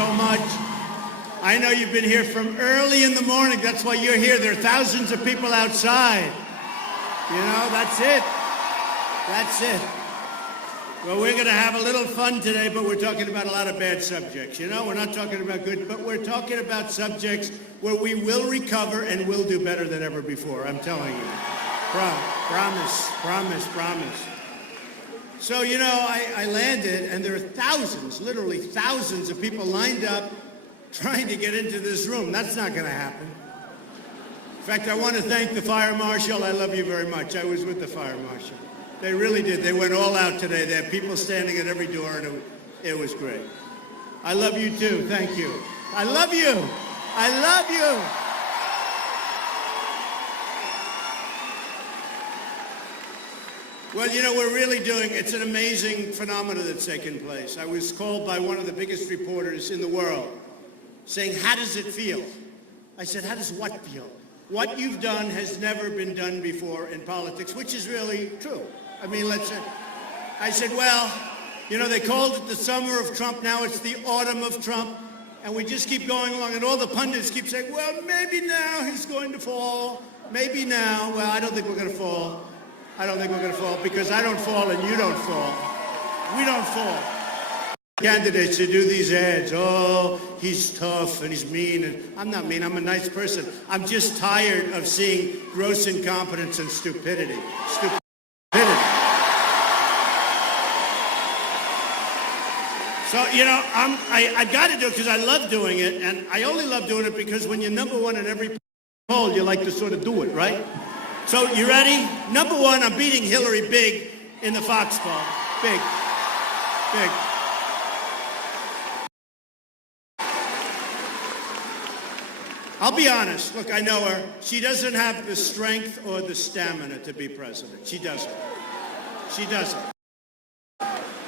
so much. I know you've been here from early in the morning. That's why you're here. There are thousands of people outside. You know, that's it. That's it. Well, we're going to have a little fun today, but we're talking about a lot of bad subjects. You know, we're not talking about good, but we're talking about subjects where we will recover and will do better than ever before. I'm telling you. Promise. So, you know, I landed, and there are thousands, literally thousands of people lined up trying to get into this room. That's not going to happen. In fact, I want to thank the fire marshal. I love you very much. I was with the fire marshal. They really did. They went all out today. They had people standing at every door, and it was great. I love you, too. Thank you. I love you. I love you. Well, you know, we're really it's an amazing phenomenon that's taken place. I was called by one of the biggest reporters in the world saying, how does it feel? I said, how does what feel? What you've done has never been done before in politics, which is really true. I mean, I said, well, you know, they called it the summer of Trump. Now it's the autumn of Trump. And we just keep going along. And all the pundits keep saying, well, maybe now he's going to fall. Maybe now. Well, I don't think we're going to fall. I don't think we're going to fall because I don't fall and you don't fall. We don't fall. Candidates who do these ads, oh, he's tough and he's mean. And I'm not mean. I'm a nice person. I'm just tired of seeing gross incompetence and stupidity. So, you know, I got to do it because I love doing it. And I only love doing it because when you're number one in every poll, you like to sort of do it, right? So, you ready? Number one, I'm beating Hillary big in the Fox poll. Big. I'll be honest. Look, I know her. She doesn't have the strength or the stamina to be president. She doesn't.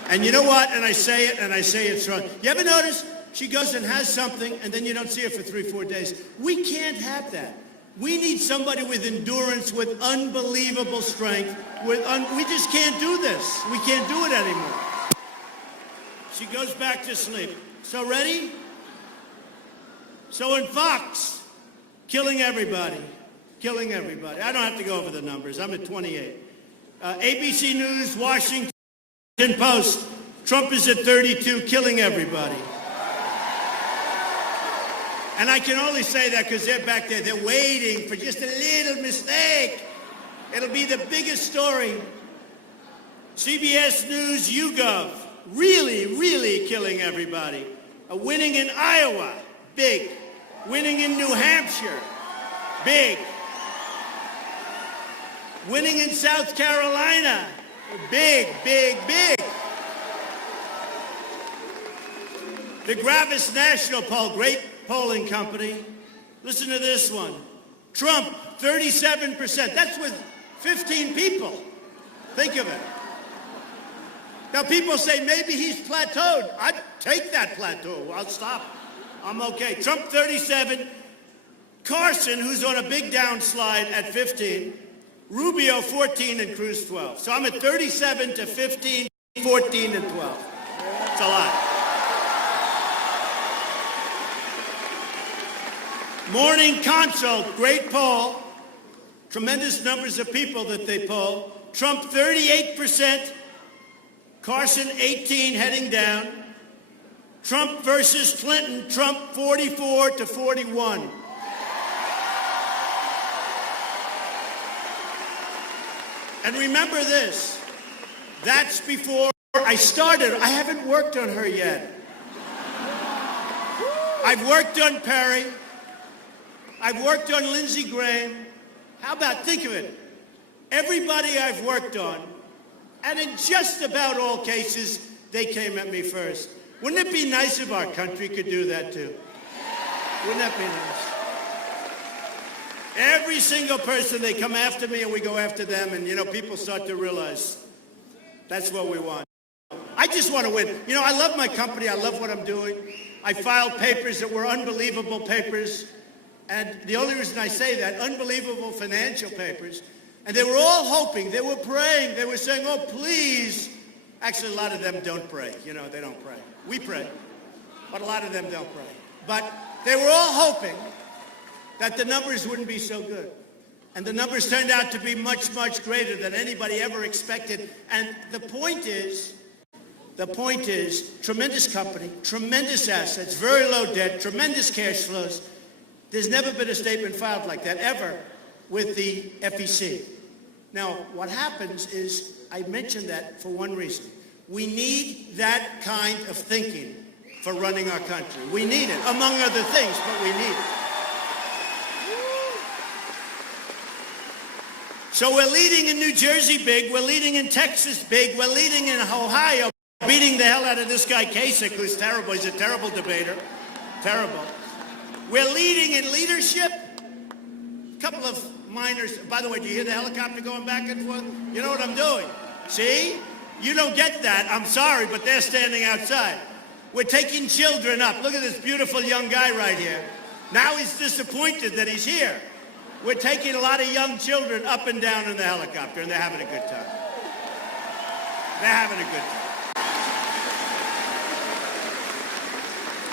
And you know what? And I say it strong. You ever notice she goes and has something, and then you don't see her for 3-4 days? We can't have that. We need somebody with endurance, with unbelievable strength. We just can't do this. We can't do it anymore. She goes back to sleep. So ready? So in Fox, killing everybody. I don't have to go over the numbers. I'm at 28. ABC News, Washington Post, Trump is at 32, killing everybody. And I can only say that because they're back there. They're waiting for just a little mistake. It'll be the biggest story. CBS News, YouGov, really killing everybody. Winning in Iowa, big. Winning in New Hampshire, big. Winning in South Carolina, big. The Gravis National Poll, great polling company. Listen to this one. Trump, 37%. That's with 15 people. Think of it. Now people say maybe he's plateaued. I'd take that plateau. I'll stop. I'm okay. Trump, 37. Carson, who's on a big downslide at 15. Rubio, 14, and Cruz, 12. So I'm at 37 to 15, 14, and 12. It's a lot. Morning Consult, great poll. Tremendous numbers of people that they poll. Trump, 38%. Carson, 18, heading down. Trump versus Clinton, Trump 44 to 41. And remember this, that's before I started. I haven't worked on her yet. I've worked on Perry. I've worked on Lindsey Graham. How about, think of it, everybody I've worked on, and in just about all cases, they came at me first. Wouldn't it be nice if our country could do that too? Wouldn't that be nice? Every single person, they come after me and we go after them, and you know, people start to realize that's what we want. I just want to win. You know, I love my company. I love what I'm doing. I filed papers that were unbelievable papers. And the only reason I say that, unbelievable financial papers. And they were all hoping, they were praying, they were saying, oh, please. Actually, a lot of them don't pray. You know, they don't pray. We pray. but a lot of them don't pray. But they were all hoping that the numbers wouldn't be so good. And the numbers turned out to be much, much greater than anybody ever expected. And the point is, tremendous company, tremendous assets, very low debt, tremendous cash flows. There's never been a statement filed like that, ever, with the FEC. Now, what happens is, I mentioned that for one reason. We need that kind of thinking for running our country. We need it, among other things, but we need it. So we're leading in New Jersey big, we're leading in Texas big, we're leading in Ohio, beating the hell out of this guy Kasich, who's terrible. He's a terrible debater. Terrible. We're leading in leadership. A couple of minors. By the way, do you hear the helicopter going back and forth? You know what I'm doing? See? You don't get that. I'm sorry, but they're standing outside. We're taking children up. Look at this beautiful young guy right here. Now he's disappointed that he's here. We're taking a lot of young children up and down in the helicopter, and they're having a good time. They're having a good time.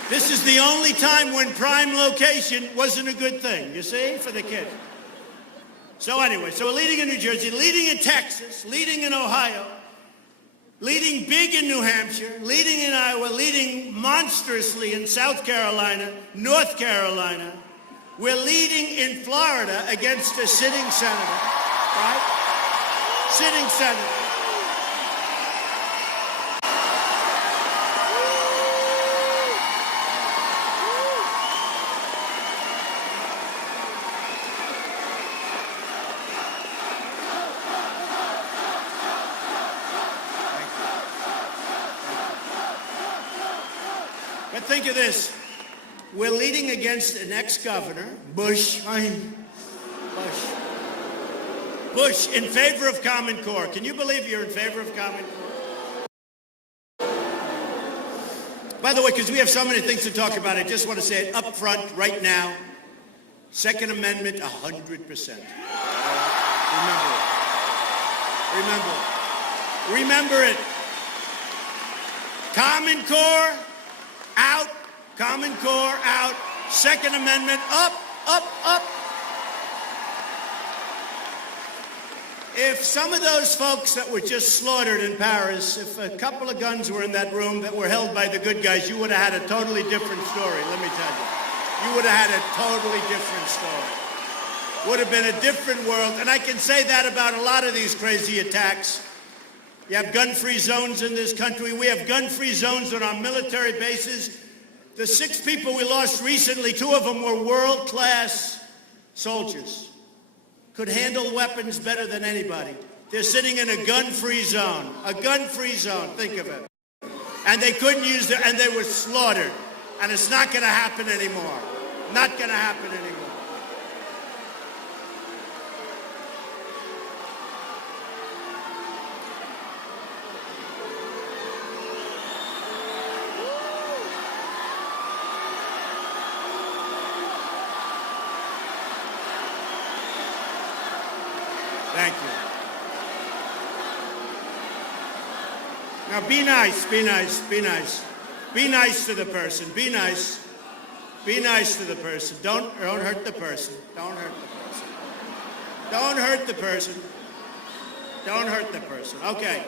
This is the only time when prime location wasn't a good thing, you see, for the kids. So anyway, so we're leading in New Jersey, leading in Texas, leading in Ohio, leading big in New Hampshire, leading in Iowa, leading monstrously in South Carolina, North Carolina. We're leading in Florida against a sitting senator, right? Sitting senator. But think of this. We're leading against an ex-governor, Bush, in favor of Common Core. Can you believe you're in favor of Common Core? By the way, because we have so many things to talk about, I just want to say it up front right now. Second Amendment, 100%. Remember it. Common Core, out. Common Core, out. Second Amendment, up, up, up. If some of those folks that were just slaughtered in Paris, if a couple of guns were in that room that were held by the good guys, you would have had a totally different story, let me tell you. You would have had a totally different story. Would have been a different world. And I can say that about a lot of these crazy attacks. You have gun-free zones in this country. We have gun-free zones on our military bases. The 6 people we lost recently, 2 of them were world-class soldiers. Could handle weapons better than anybody. They're sitting in a gun-free zone. A gun-free zone, think of it. And they couldn't use their, and they were slaughtered. And it's not going to happen anymore. Not going to happen anymore. Thank you. Now be nice, be nice, be nice. Be nice to the person, be nice. Be nice to the person. Don't hurt the person. Don't hurt the person. Don't hurt the person. Don't hurt the person. Okay.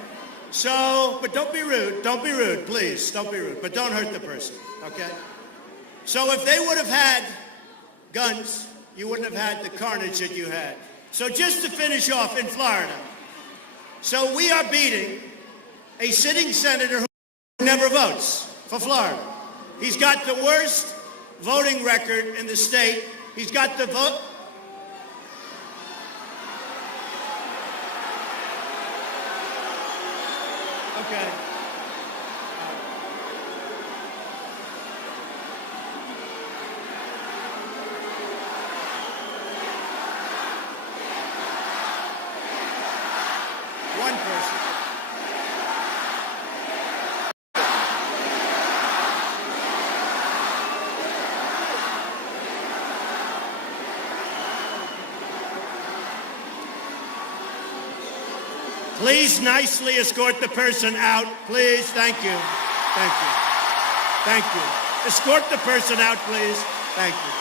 So, but don't be rude. Don't be rude, please. Don't be rude. But don't hurt the person, okay? So if they would have had guns, you wouldn't have had the carnage that you had. So just to finish off in Florida, so we are beating a sitting senator who never votes for Florida. He's got the worst voting record in the state. He's got the vote. Okay. One person. Please nicely escort the person out. Please. Thank you. Thank you. Thank you. Escort the person out, please. Thank you.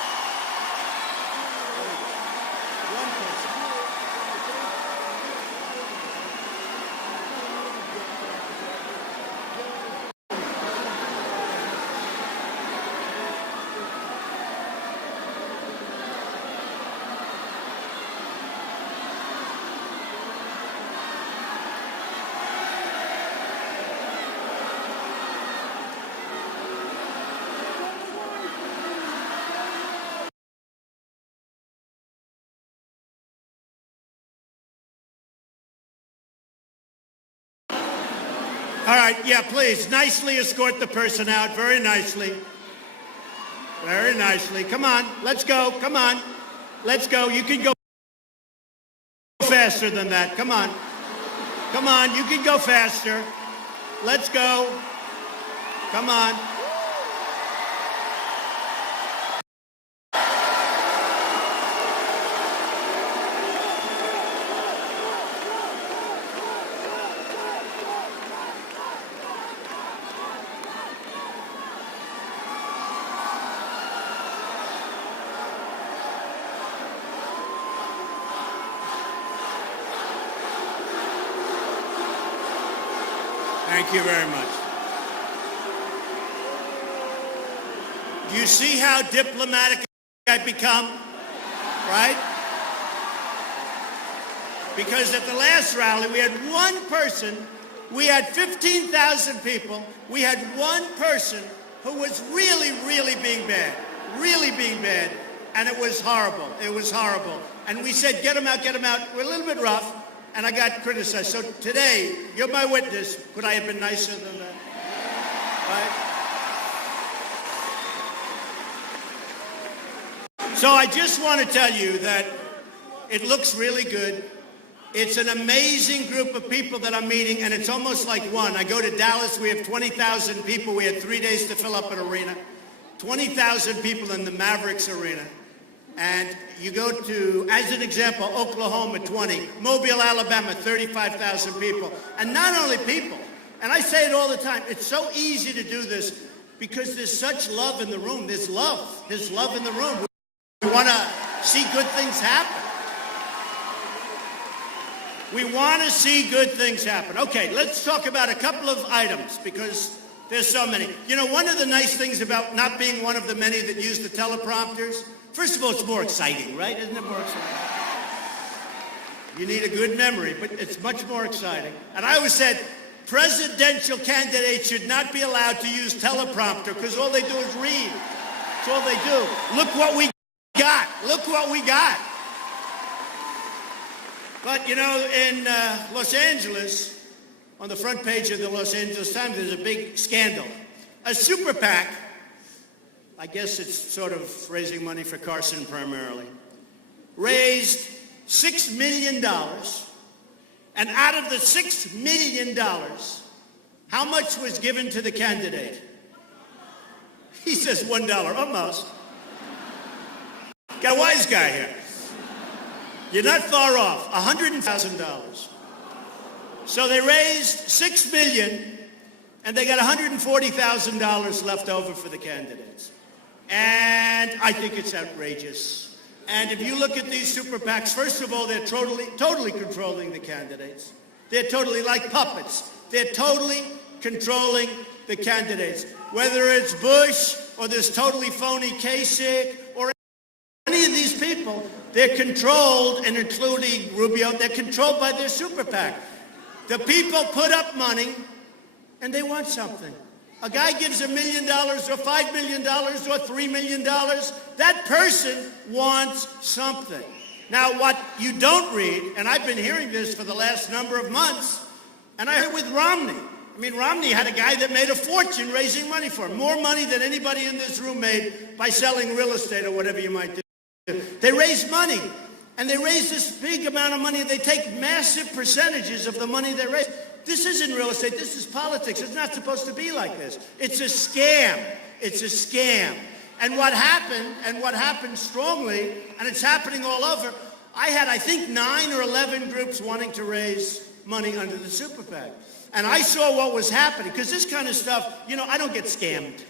All right, yeah, please, nicely escort the person out, very nicely. Very nicely. Come on, let's go, come on. Let's go, you can go faster than that, come on. Come on, you can go faster. Let's go. Come on. Thank you very much. Do you see how diplomatic I've become? Right? Because at the last rally, we had one person, we had 15,000 people, we had one person who was really, really being bad, and it was horrible, And we said, get him out, we're a little bit rough, and I got criticized. So today, you're my witness. Could I have been nicer than that? Right? So I just want to tell you that it looks really good. It's an amazing group of people that I'm meeting, and it's almost like one. I go to Dallas, we have 20,000 people. We had 3 days to fill up an arena. 20,000 people in the Mavericks arena. And you go to, as an example, Oklahoma, 20. Mobile, Alabama, 35,000 people. And not only people, and I say it all the time, it's so easy to do this because there's such love in the room. There's love in the room. We want to see good things happen. We want to see good things happen. Okay, let's talk about a couple of items because there's so many. You know, one of the nice things about not being one of the many that use the teleprompters, first of all, it's more exciting, right? Isn't it more exciting? You need a good memory, but it's much more exciting. And I always said, presidential candidates should not be allowed to use teleprompter because all they do is read. That's all they do. Look what we got. Look what we got. But, you know, in Los Angeles, on the front page of the Los Angeles Times, there's a big scandal. A super PAC, I guess it's sort of raising money for Carson primarily, raised $6 million. And out of the $6 million, how much was given to the candidate? He says $1, almost. Got a wise guy here. You're not far off, $100,000. So they raised $6 million, and they got $140,000 left over for the candidates. And I think it's outrageous. And if you look at these super PACs, first of all, they're totally controlling the candidates. They're totally like puppets. They're totally controlling the candidates. Whether it's Bush or this totally phony Kasich or any of these people, they're controlled, and including Rubio, they're controlled by their super PAC. The people put up money, and they want something. A guy gives $1 million or $5 million or $3 million, that person wants something. Now, what you don't read, and I've been hearing this for the last number of months, and I heard with Romney. I mean, Romney had a guy that made a fortune raising money for him, more money than anybody in this room made by selling real estate or whatever you might do. They raise money, and they raise this big amount of money, and they take massive percentages of the money they raise. This isn't real estate, this is politics. It's not supposed to be like this. It's a scam. It's a scam. And what happened strongly, and it's happening all over, I had, I think, 9 or 11 groups wanting to raise money under the super PAC. And I saw what was happening, because this kind of stuff, I don't get scammed.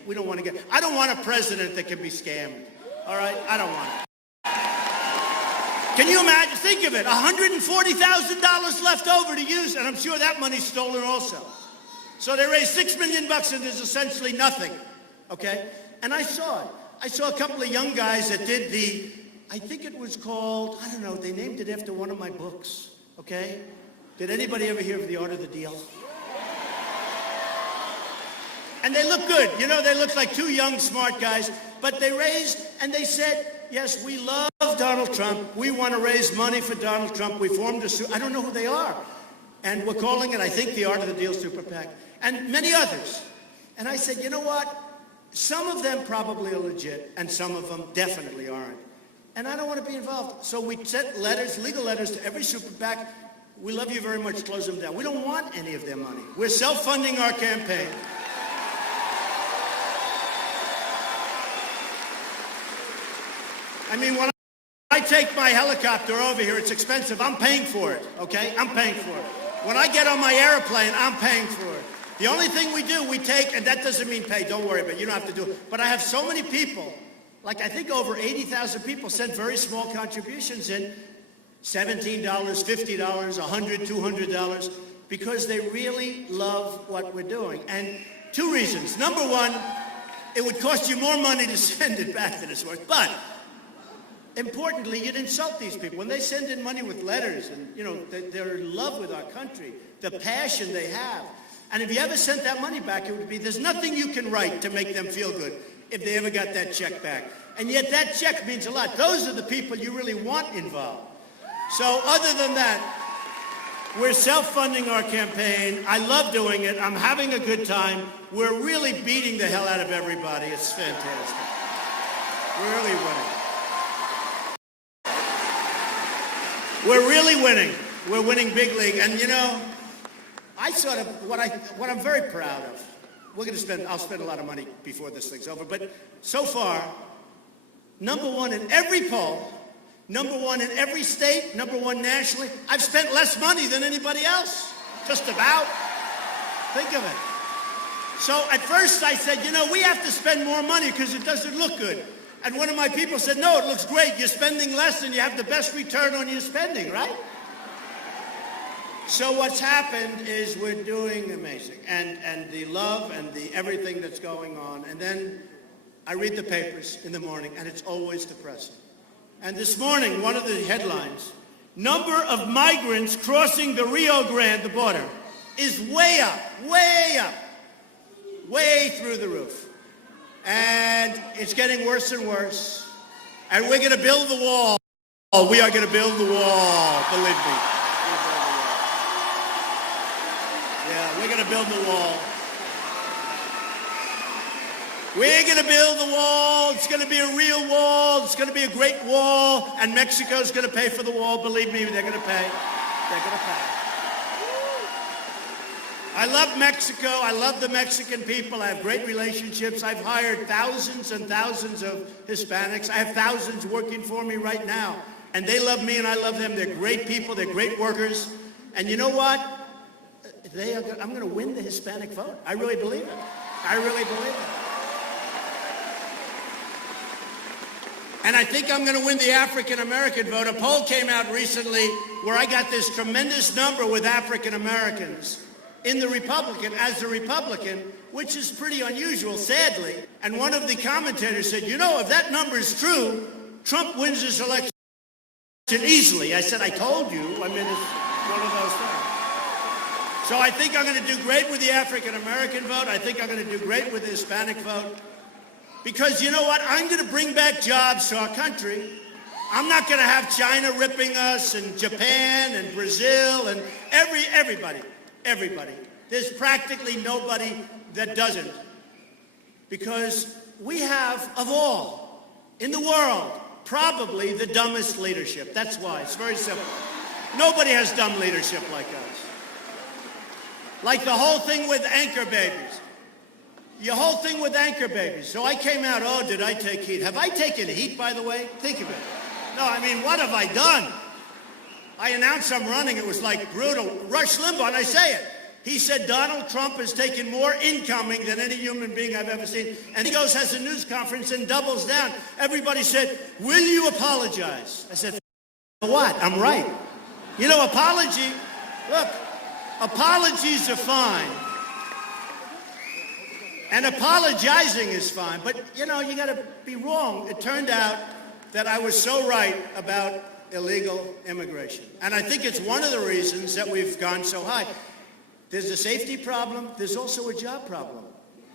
I don't want a president that can be scammed. All right? I don't want it. Can you imagine? Think of it. $140,000 left over to use, and I'm sure that money's stolen also. So they raised $6 million, and there's essentially nothing. Okay? And I saw it. I saw a couple of young guys that did I think it was called, I don't know, they named it after one of my books. Okay? Did anybody ever hear of The Art of the Deal? And they look good. They look like two young, smart guys. But they raised, and they said, yes, we love Donald Trump. We want to raise money for Donald Trump. We formed I don't know who they are. And we're calling it, I think, The Art of the Deal Super PAC. And many others. And I said, you know what? Some of them probably are legit, and some of them definitely aren't. And I don't want to be involved. So we sent letters, legal letters, to every super PAC. We love you very much. Close them down. We don't want any of their money. We're self-funding our campaign. I mean, when I take my helicopter over here, it's expensive. I'm paying for it, okay? I'm paying for it. When I get on my airplane, I'm paying for it. The only thing we do, we take, and that doesn't mean pay, don't worry about it, you don't have to do it. But I have so many people, like I think over 80,000 people sent very small contributions in, $17, $50, $100, $200, because they really love what we're doing. And two reasons. Number one, it would cost you more money to send it back than it's worth. But importantly, you'd insult these people. When they send in money with letters and, they're in love with our country, the passion they have. And if you ever sent that money back, it would be, there's nothing you can write to make them feel good if they ever got that check back. And yet that check means a lot. Those are the people you really want involved. So other than that, we're self-funding our campaign. I love doing it. I'm having a good time. We're really beating the hell out of everybody. It's fantastic. We're really winning. We're really winning. We're winning big league. And I sort of, what I'm very proud of, I'll spend a lot of money before this thing's over, but so far, number one in every poll, number one in every state, number one nationally. I've spent less money than anybody else, just about. Think of it. So at first I said, we have to spend more money because it doesn't look good. And one of my people said, no, it looks great. You're spending less and you have the best return on your spending, right? So what's happened is we're doing amazing. And the love and the everything that's going on. And then I read the papers in the morning, and it's always depressing. And this morning, one of the headlines, number of migrants crossing the Rio Grande, the border, is way up, way through the roof. And it's getting worse and worse. And we're going to build the wall. We are going to build the wall, believe me. Yeah, we're going to build the wall. We're going to build the wall. It's going to be a real wall. It's going to be a great wall. And Mexico's going to pay for the wall. Believe me, they're going to pay. They're going to pay. I love Mexico. I love the Mexican people. I have great relationships. I've hired thousands and thousands of Hispanics. I have thousands working for me right now. And they love me and I love them. They're great people. They're great workers. And you know what? I'm going to win the Hispanic vote. I really believe it. I really believe it. And I think I'm going to win the African-American vote. A poll came out recently where I got this tremendous number with African-Americans in the Republican, as a Republican, which is pretty unusual, sadly. And one of the commentators said, if that number is true, Trump wins this election easily. I said, I told you. I mean, it's one of those things. So I think I'm going to do great with the African-American vote. I think I'm going to do great with the Hispanic vote. Because you know what? I'm going to bring back jobs to our country. I'm not going to have China ripping us, and Japan and Brazil and everybody. There's practically nobody that doesn't. Because we have, of all in the world, probably the dumbest leadership. That's why. It's very simple. Nobody has dumb leadership like us. Like the whole thing with anchor babies. The whole thing with anchor babies. So I came out, did I take heat? Have I taken heat, by the way? Think of it. No, I mean, what have I done? I announced I'm running. It was like brutal. Rush Limbaugh, and I say it. He said Donald Trump has taken more incoming than any human being I've ever seen. And he goes, has a news conference and doubles down. Everybody said, will you apologize? I said, for what? I'm right. You know, apologies are fine. And apologizing is fine. But, you know, you got to be wrong. It turned out that I was so right about illegal immigration. And I think it's one of the reasons that we've gone so high. There's a safety problem. There's also a job problem.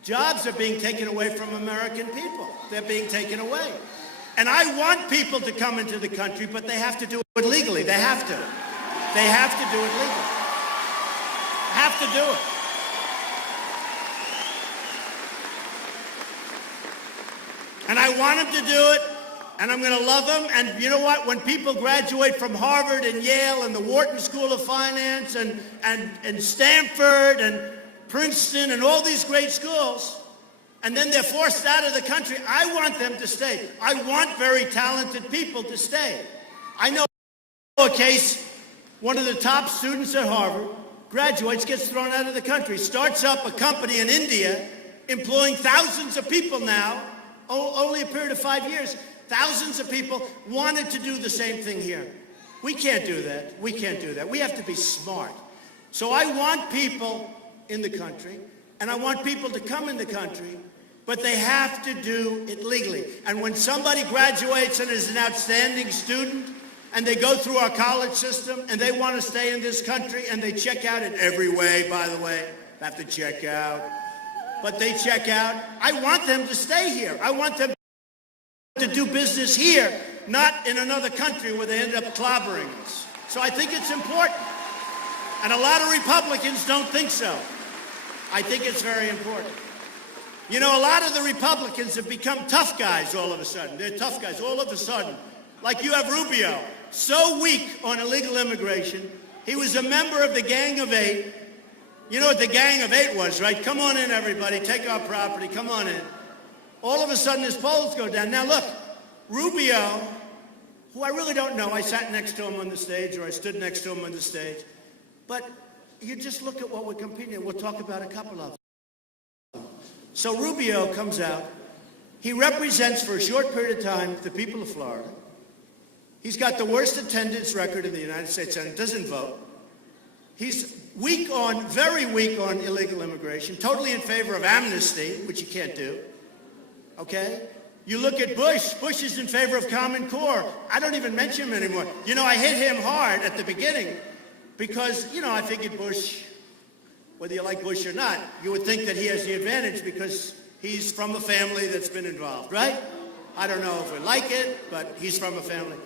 Jobs are being taken away from American people. They're being taken away. And I want people to come into the country, but they have to do it legally. They have to. They have to do it legally. Have to do it. And I want them to do it, and I'm going to love them. And you know what? When people graduate from Harvard and Yale and the Wharton School of Finance and Stanford and Princeton and all these great schools, and then they're forced out of the country, I want them to stay. I want very talented people to stay. I know a case, one of the top students at Harvard graduates, gets thrown out of the country, starts up a company in India, employing thousands of people now, only a period of 5 years. Thousands of people wanted to do the same thing here. We can't do that. We can't do that. We have to be smart. So I want people in the country, and I want people to come in the country, but they have to do it legally. And when somebody graduates and is an outstanding student, and they go through our college system, and they want to stay in this country, and they check out in every way, by the way, have to check out, but they check out, I want them to stay here. I want them to do business here, not in another country where they end up clobbering us. So I think it's important. And a lot of Republicans don't think so. I think it's very important. You know, a lot of the Republicans have become tough guys all of a sudden. They're tough guys all of a sudden. Like you have Rubio, so weak on illegal immigration. He was a member of the Gang of Eight. You know what the Gang of Eight was, right? Come on in, everybody. Take our property. Come on in. All of a sudden, his polls go down. Now, look, Rubio, who I really don't know. I sat next to him on the stage, or I stood next to him on the stage. But you just look at what we're competing. We'll talk about a couple of them. So Rubio comes out. He represents, for a short period of time, the people of Florida. He's got the worst attendance record in the United States Senate, doesn't vote. He's very weak on illegal immigration, totally in favor of amnesty, which you can't do. Okay? You look at Bush. Bush is in favor of Common Core. I don't even mention him anymore. You know, I hit him hard at the beginning because, you know, I figured Bush, whether you like Bush or not, you would think that he has the advantage because he's from a family that's been involved, right? I don't know if we like it, but he's from a family.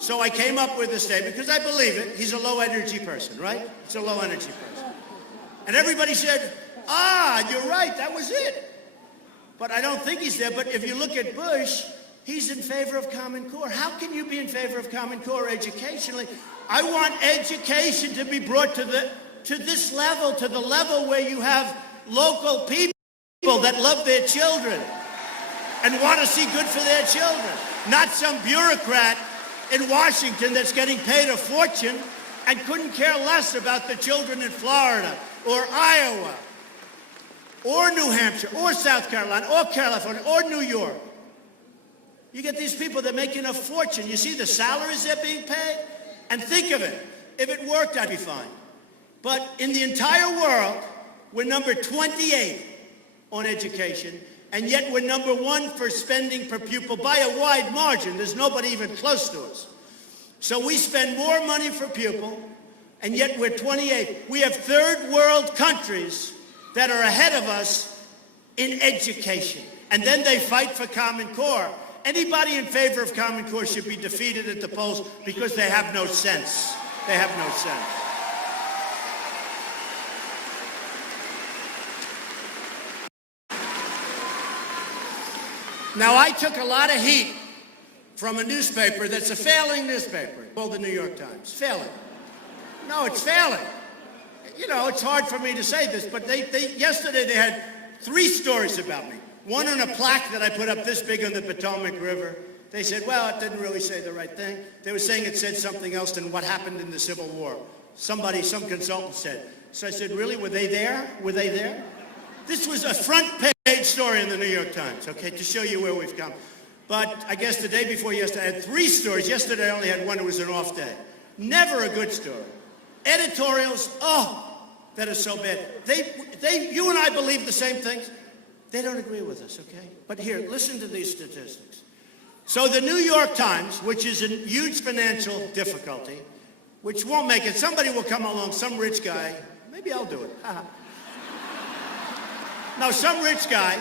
So I came up with a statement because I believe it. He's a low-energy person, right? He's a low-energy person. And everybody said, you're right, that was it. But I don't think he's there. But if you look at Bush, he's in favor of Common Core. How can you be in favor of Common Core educationally? I want education to be brought to this level, to the level where you have local people that love their children and want to see good for their children, not some bureaucrat in Washington that's getting paid a fortune and couldn't care less about the children in Florida or Iowa or New Hampshire, or South Carolina, or California, or New York. You get these people that are making a fortune. You see the salaries they're being paid? And think of it. If it worked, I'd be fine. But in the entire world, we're number 28 on education, and yet we're number 1 for spending per pupil by a wide margin. There's nobody even close to us. So we spend more money per pupil, and yet we're 28. We have third world countries that are ahead of us in education. And then they fight for Common Core. Anybody in favor of Common Core should be defeated at the polls because they have no sense. They have no sense. Now, I took a lot of heat from a newspaper that's a failing newspaper called the New York Times. Failing. No, it's failing. You know, it's hard for me to say this, but yesterday they had 3 stories about me. One on a plaque that I put up this big on the Potomac River. They said, well, it didn't really say the right thing. They were saying it said something else than what happened in the Civil War. Some consultant said, So I said, really, were they there? Were they there? This was a front page story in the New York Times, okay, to show you where we've come. But I guess the day before yesterday, I had 3 stories. Yesterday I only had one. It was an off day. Never a good story. Editorials, oh, that is so bad. You and I believe the same things. They don't agree with us, okay? But here, listen to these statistics. So the New York Times, which is in huge financial difficulty, which won't make it. Somebody will come along, some rich guy. Maybe I'll do it. No, some rich guy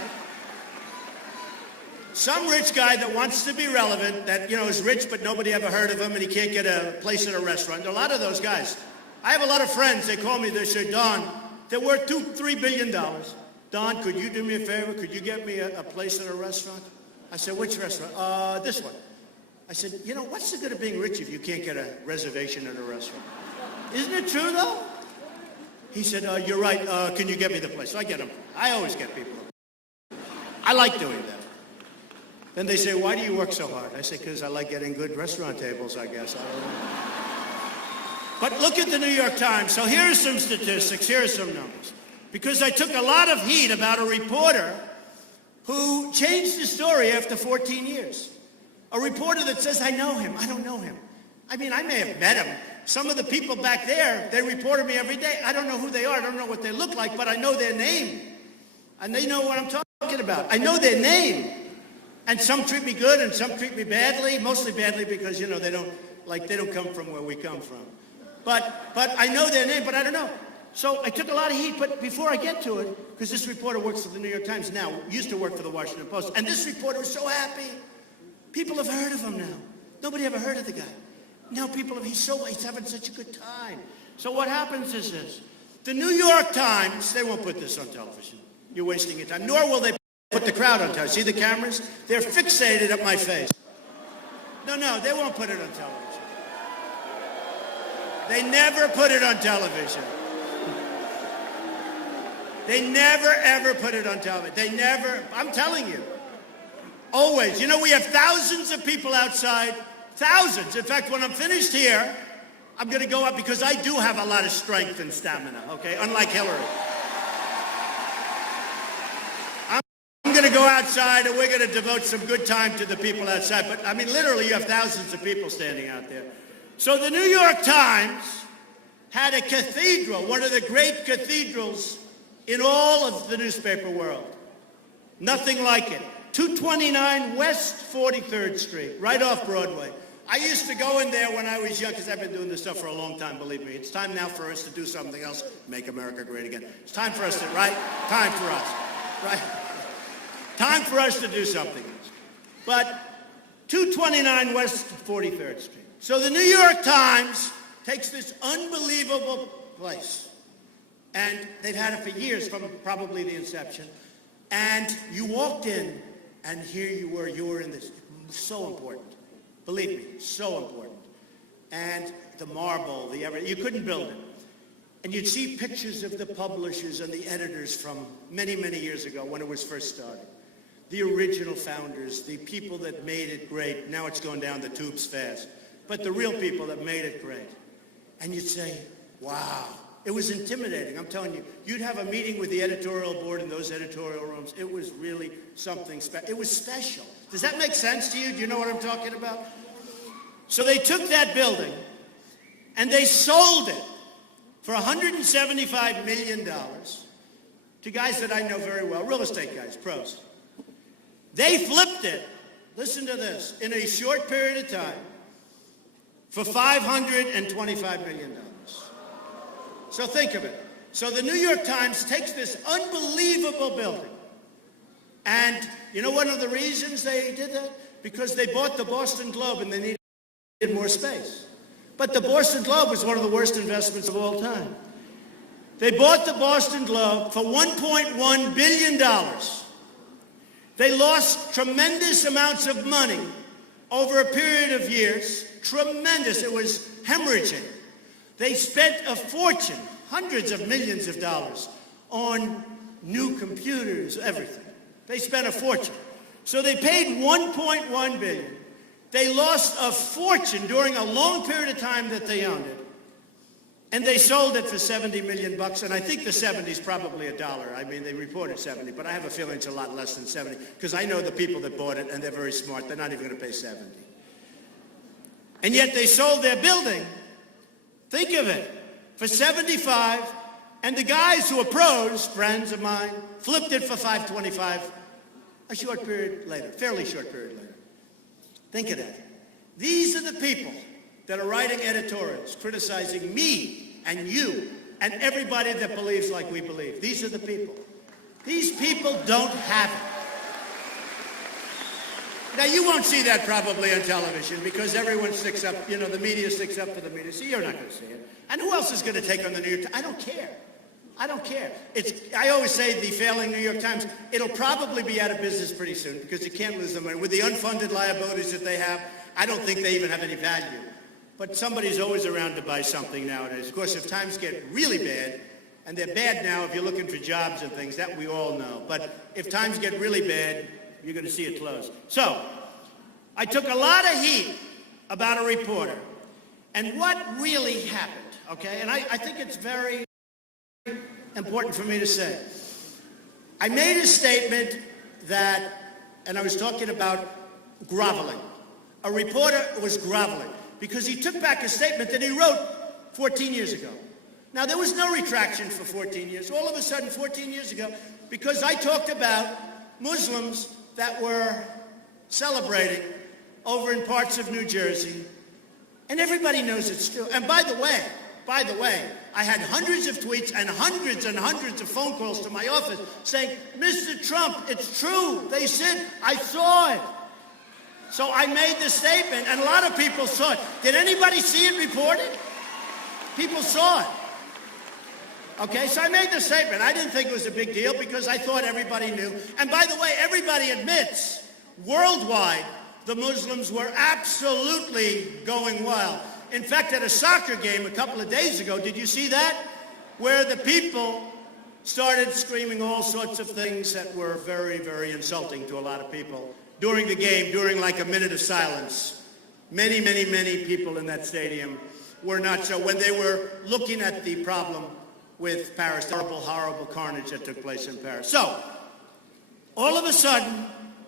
that wants to be relevant, that, is rich, but nobody ever heard of him, and he can't get a place at a restaurant. A lot of those guys. I have a lot of friends. They call me. They say, Don, they're worth $2-3 billion. Don, could you do me a favor? Could you get me a place at a restaurant? I said, which restaurant? This one. I said, what's the good of being rich if you can't get a reservation at a restaurant? Isn't it true, though? He said, you're right. Can you get me the place? So I get them. I always get people. I like doing that. Then they say, why do you work so hard? I say, because I like getting good restaurant tables, I guess. I don't know. But look at the New York Times. So here are some statistics. Here are some numbers. Because I took a lot of heat about a reporter who changed the story after 14 years. A reporter that says, I know him. I don't know him. I mean, I may have met him. Some of the people back there, they report on me every day. I don't know who they are. I don't know what they look like, but I know their name. And they know what I'm talking about. I know their name. And some treat me good and some treat me badly, mostly badly because, they don't come from where we come from. But I know their name, but I don't know. So I took a lot of heat, but before I get to it, because this reporter works for the New York Times now, used to work for the Washington Post, and this reporter was so happy. People have heard of him now. Nobody ever heard of the guy. Now he's having such a good time. So what happens is this. The New York Times, they won't put this on television. You're wasting your time. Nor will they put the crowd on television. See the cameras? They're fixated at my face. No, they won't put it on television. They never put it on television. They never, ever put it on television. They never, I'm telling you. Always. We have thousands of people outside. Thousands. In fact, when I'm finished here, I'm going to go up because I do have a lot of strength and stamina, okay? Unlike Hillary. I'm going to go outside and we're going to devote some good time to the people outside. But, I mean, literally, you have thousands of people standing out there. So the New York Times had a cathedral, one of the great cathedrals in all of the newspaper world. Nothing like it. 229 West 43rd Street, right off Broadway. I used to go in there when I was young, because I've been doing this stuff for a long time, believe me. It's time now for us to do something else, make America great again. It's time for us to, right? Time for us, right? Time for us to do something else. But 229 West 43rd Street. So the New York Times takes this unbelievable place, and they've had it for years, from probably the inception, and you walked in, and here you were in this, so important. Believe me, so important. And the marble, you couldn't build it. And you'd see pictures of the publishers and the editors from many, many years ago when it was first started. The original founders, the people that made it great. Now it's going down the tubes fast. But the real people that made it great. And you'd say, wow. It was intimidating, I'm telling you. You'd have a meeting with the editorial board in those editorial rooms. It was really something special. It was special. Does that make sense to you? Do you know what I'm talking about? So they took that building and they sold it for $175 million to guys that I know very well, real estate guys, pros. They flipped it, listen to this, in a short period of time for $525 million. So think of it. So the New York Times takes this unbelievable building. And you know one of the reasons they did that? Because they bought the Boston Globe and they needed more space. But the Boston Globe was one of the worst investments of all time. They bought the Boston Globe for $1.1 billion. They lost tremendous amounts of money over a period of years. Tremendous. It was hemorrhaging. They spent a fortune, hundreds of millions of dollars, on new computers, everything. They spent a fortune. So they paid $1.1 billion. They lost a fortune during a long period of time that they owned it. And they sold it for $70 million, and I think the 70 is probably $1. I mean, they reported 70, but I have a feeling it's a lot less than 70, because I know the people that bought it, and they're very smart. They're not even going to pay 70. And yet they sold their building, think of it, for 75, and the guys who are pros, friends of mine, flipped it for 525 a short period later, fairly short period later. Think of that. These are the people that are writing editorials criticizing me and you and everybody that believes like we believe. These are the people. These people don't have it. Now, you won't see that probably on television because everyone sticks up, you know, the media sticks up for the media. So you're not going to see it. And who else is going to take on the New York Times? I don't care. I don't care. I always say the failing New York Times, it'll probably be out of business pretty soon because you can't lose them. With the unfunded liabilities that they have, I don't think they even have any value. But somebody's always around to buy something nowadays. Of course, if times get really bad, and they're bad now if you're looking for jobs and things, that we all know. But if times get really bad, you're going to see it close. So, I took a lot of heat about a reporter and what really happened, okay? And I think it's very important for me to say. I made a statement that, and I was talking about groveling. A reporter was groveling because he took back a statement that he wrote 14 years ago. Now, there was no retraction for 14 years. All of a sudden, 14 years ago, because I talked about Muslims that were celebrating over in parts of New Jersey, and everybody knows it's true. And by the way, I had hundreds of tweets and hundreds of phone calls to my office saying, Mr. Trump, it's true. They said, I saw it. So I made the statement, and a lot of people saw it. Did anybody see it reported? People saw it. Okay, so I made the statement. I didn't think it was a big deal because I thought everybody knew. And by the way, everybody admits, worldwide, the Muslims were absolutely going wild. In fact, at a soccer game a couple of days ago, did you see that? Where the people started screaming all sorts of things that were very, very insulting to a lot of people. During the game, during like a minute of silence, many people in that stadium were not so. When they were looking at the problem with Paris, the horrible carnage that took place in Paris. So, all of a sudden,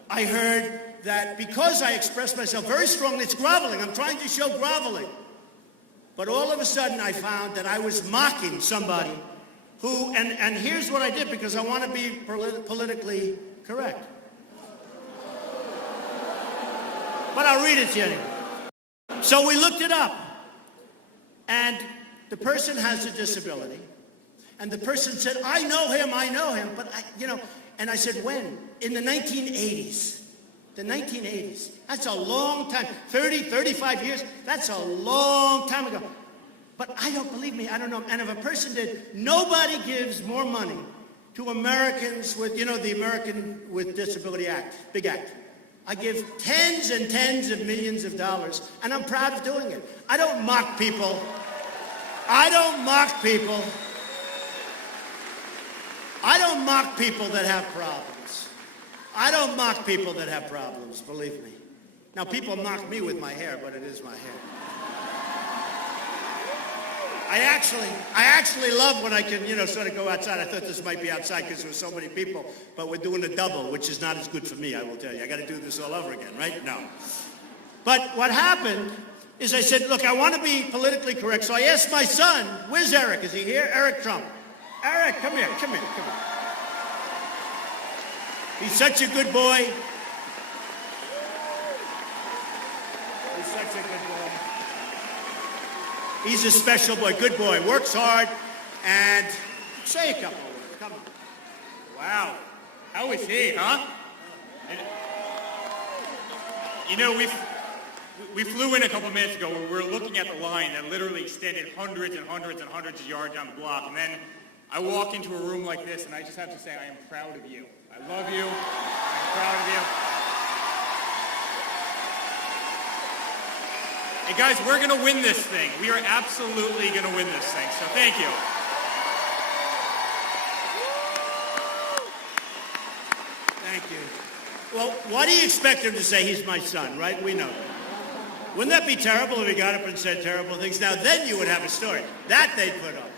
I heard that because I expressed myself very strongly, it's groveling. I'm trying to show groveling. But all of a sudden, I found that I was mocking somebody who, and here's what I did because I want to be politically correct. But I'll read it to you anyway. So we looked it up. And the person has a disability. And the person said, I know him, but and I said, when? In the 1980s. The 1980s. That's a long time. 30, 35 years. That's a long time ago. But believe me, I don't know. And if a person did, nobody gives more money to Americans with, the American with Disability Act, big act. I give tens and tens of millions of dollars, and I'm proud of doing it. I don't mock people. I don't mock people. I don't mock people that have problems. I don't mock people that have problems, believe me. Now, people mock me with my hair, but it is my hair. I actually love when I can, sort of go outside. I thought this might be outside because there were so many people, but we're doing a double, which is not as good for me, I will tell you. I got to do this all over again, right? No. But what happened is I said, look, I want to be politically correct, so I asked my son, where's Eric? Is he here? Eric Trump. Eric, come here. He's such a good boy. He's such a good boy. He's a special boy, good boy, works hard, and say a couple of words, come on. Wow, how is he, huh? We flew in a couple minutes ago where we were looking at the line that literally extended hundreds and hundreds and hundreds of yards down the block, and then I walk into a room like this, and I just have to say I am proud of you. I love you. I'm proud of you. Hey guys, we're going to win this thing. We are absolutely going to win this thing, so thank you. Thank you. Well, what do you expect him to say? He's my son, right? We know. Wouldn't that be terrible if he got up and said terrible things? Now, then you would have a story. That they'd put up.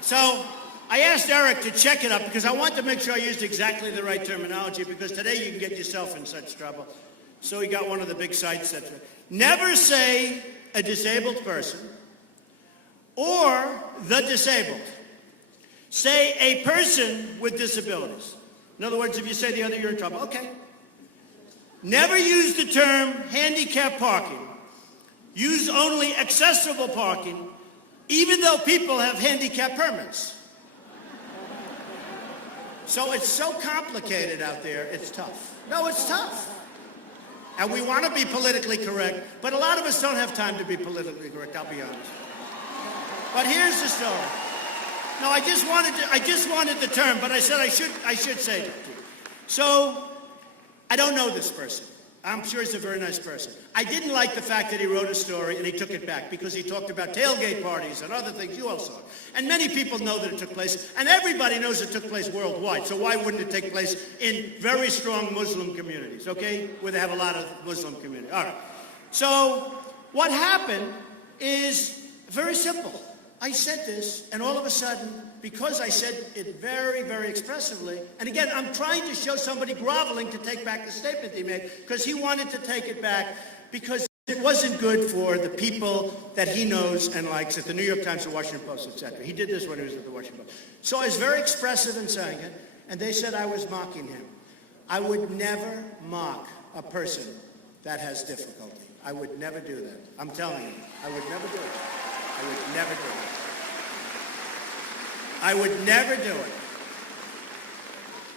So I asked Eric to check it up because I wanted to make sure I used exactly the right terminology, because today you can get yourself in such trouble. So he got one of the big sites that never say a disabled person or the disabled. Say a person with disabilities. In other words, if you say the other, you're in trouble. Okay. Never use the term handicap parking. Use only accessible parking, even though people have handicap permits. So it's so complicated out there, it's tough. No, it's tough. And we want to be politically correct, but a lot of us don't have time to be politically correct, I'll be honest. But here's the story. No, I just wanted the term, but I said I should say it to you. So, I don't know this person. I'm sure he's a very nice person. I didn't like the fact that he wrote a story and he took it back because he talked about tailgate parties and other things. You all saw it. And many people know that it took place, and everybody knows it took place worldwide. So why wouldn't it take place in very strong Muslim communities, okay, where they have a lot of Muslim community? All right. So what happened is very simple. I said this, and all of a sudden, because I said it very, very expressively, and again, I'm trying to show somebody groveling to take back the statement he made, because he wanted to take it back because it wasn't good for the people that he knows and likes at the New York Times, the Washington Post, etc. He did this when he was at the Washington Post. So I was very expressive in saying it, and they said I was mocking him. I would never mock a person that has difficulty. I would never do that. I'm telling you, I would never do it. I would never do it. I would never do it.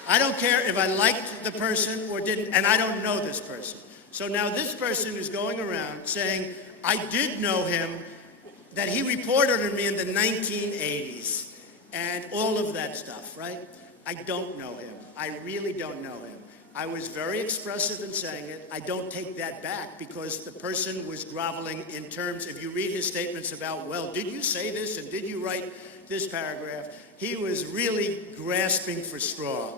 I don't care if I liked the person or didn't, and I don't know this person. So now this person is going around saying, I did know him, that he reported on me in the 1980s, and all of that stuff, right? I don't know him. I really don't know him. I was very expressive in saying it. I don't take that back because the person was groveling in terms, if you read his statements about, well, did you say this and did you write this paragraph? He was really grasping for straw.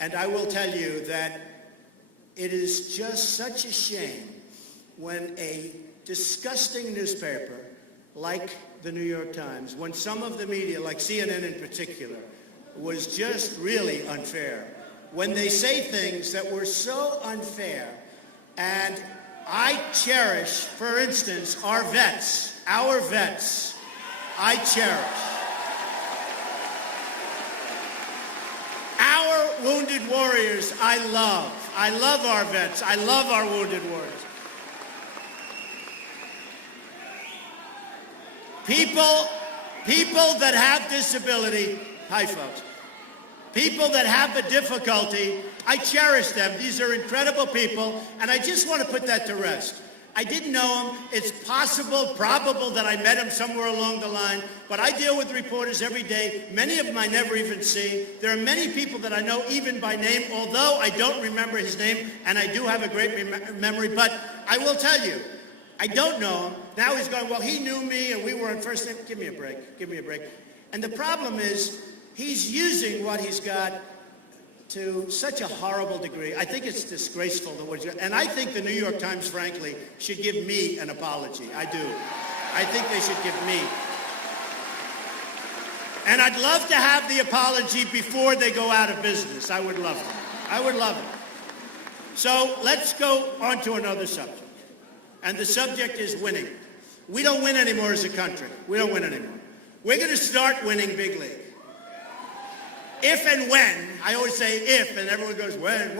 And I will tell you that it is just such a shame when a disgusting newspaper like the New York Times, when some of the media, like CNN in particular, was just really unfair, when they say things that were so unfair. And I cherish, for instance, our vets, I cherish. Our wounded warriors, I love. I love our vets. I love our wounded warriors. People that have disability, hi folks, people that have a difficulty, I cherish them. These are incredible people, and I just want to put that to rest. I didn't know him. It's possible, probable that I met him somewhere along the line, but I deal with reporters every day. Many of them I never even see. There are many people that I know even by name, although I don't remember his name, and I do have a great memory, but I will tell you, I don't know him. Now he's going, well, he knew me, and we were on first name. Give me a break. And the problem is, he's using what he's got to such a horrible degree. I think it's disgraceful the way he's got. And I think the New York Times, frankly, should give me an apology. I do. I think they should give me. And I'd love to have the apology before they go out of business. I would love it. I would love it. So let's go on to another subject. And the subject is winning. We don't win anymore as a country. We don't win anymore. We're going to start winning big league. If and when, I always say if, and everyone goes, when,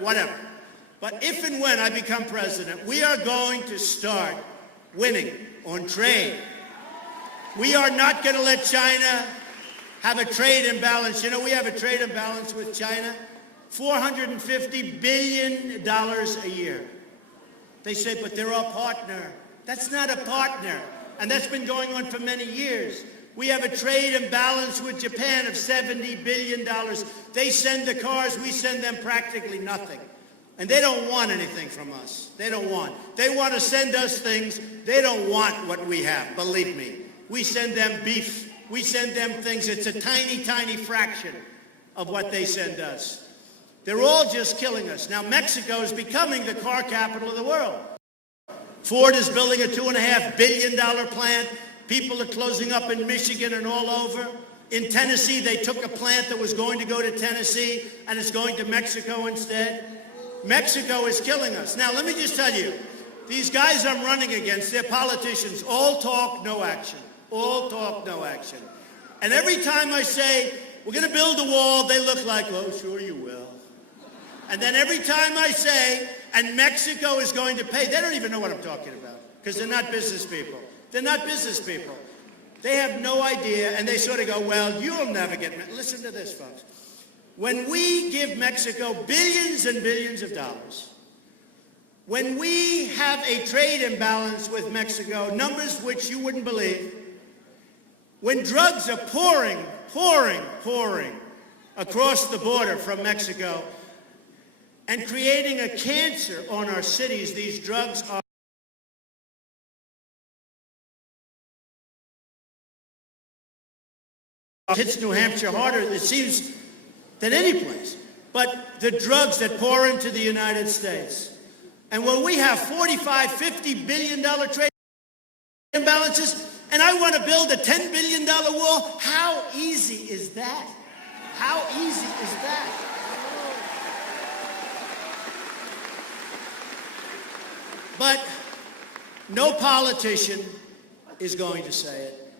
whatever. But if and when I become president, we are going to start winning on trade. We are not going to let China have a trade imbalance. You know, we have a trade imbalance with China, $450 billion a year. They say, but they're our partner. That's not a partner. And that's been going on for many years. We have a trade imbalance with Japan of $70 billion. They send the cars, we send them practically nothing. And they don't want anything from us. They don't want. They want to send us things. They don't want what we have, believe me. We send them beef. We send them things. It's a tiny, tiny fraction of what they send us. They're all just killing us. Now, Mexico is becoming the car capital of the world. Ford is building a $2.5 billion plant. People are closing up in Michigan and all over. In Tennessee, they took a plant that was going to go to Tennessee, and it's going to Mexico instead. Mexico is killing us. Now, let me just tell you, these guys I'm running against, they're politicians. All talk, no action. All talk, no action. And every time I say, we're going to build a wall, they look like, oh, sure you will. And then every time I say, and Mexico is going to pay, they don't even know what I'm talking about, because they're not business people. They're not business people. They have no idea, and they sort of go, well, you'll never get, listen to this, folks. When we give Mexico billions and billions of dollars, when we have a trade imbalance with Mexico, numbers which you wouldn't believe, when drugs are pouring across the border from Mexico and creating a cancer on our cities, these drugs are hits New Hampshire harder, it seems, than any place. But the drugs that pour into the United States. And when we have $45, $50 billion trade imbalances, and I want to build a $10 billion wall, how easy is that? How easy is that? But no politician is going to say it,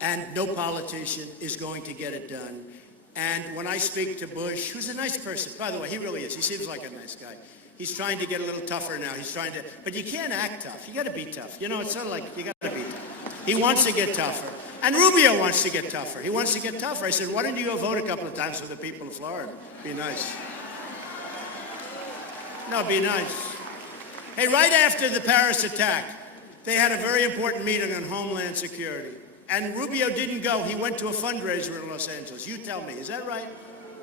and no politician is going to get it done. And when I speak to Bush, who's a nice person, by the way, he really is. He seems like a nice guy. He's trying to get a little tougher now. He's trying to, but you can't act tough. You got to be tough. You know, it's sort of like you got to be tough. He wants to get tougher. And Rubio wants to get tougher. He wants to get tougher. I said, why don't you go vote a couple of times for the people of Florida? Be nice. No, be nice. Hey, right after the Paris attack, they had a very important meeting on Homeland Security. And Rubio didn't go. He went to a fundraiser in Los Angeles. You tell me, is that right?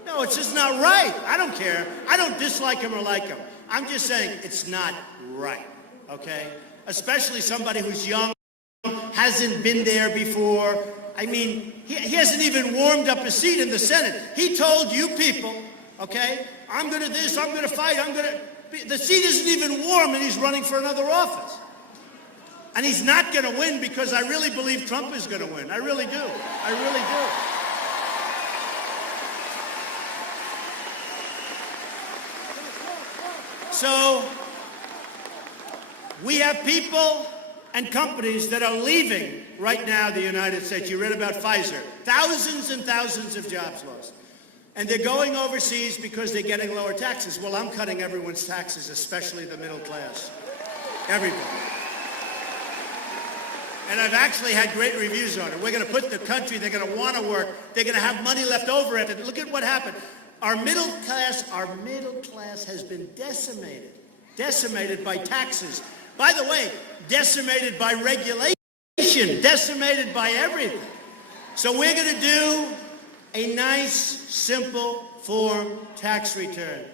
No, it's just not right. I don't care. I don't dislike him or like him. I'm just saying it's not right, okay? Especially somebody who's young, hasn't been there before. I mean, he hasn't even warmed up his seat in the Senate. He told you people, okay, I'm going to this, I'm going to fight, the seat isn't even warm and he's running for another office. And he's not going to win because I really believe Trump is going to win. I really do. I really do. So we have people and companies that are leaving right now the United States. You read about Pfizer. Thousands and thousands of jobs lost. And they're going overseas because they're getting lower taxes. Well, I'm cutting everyone's taxes, especially the middle class. Everybody. And I've actually had great reviews on it. We're going to put the country, they're going to want to work. They're going to have money left over. And look at what happened. Our middle class has been decimated by taxes. By the way, decimated by regulation, decimated by everything. So we're going to do a nice, simple form tax return.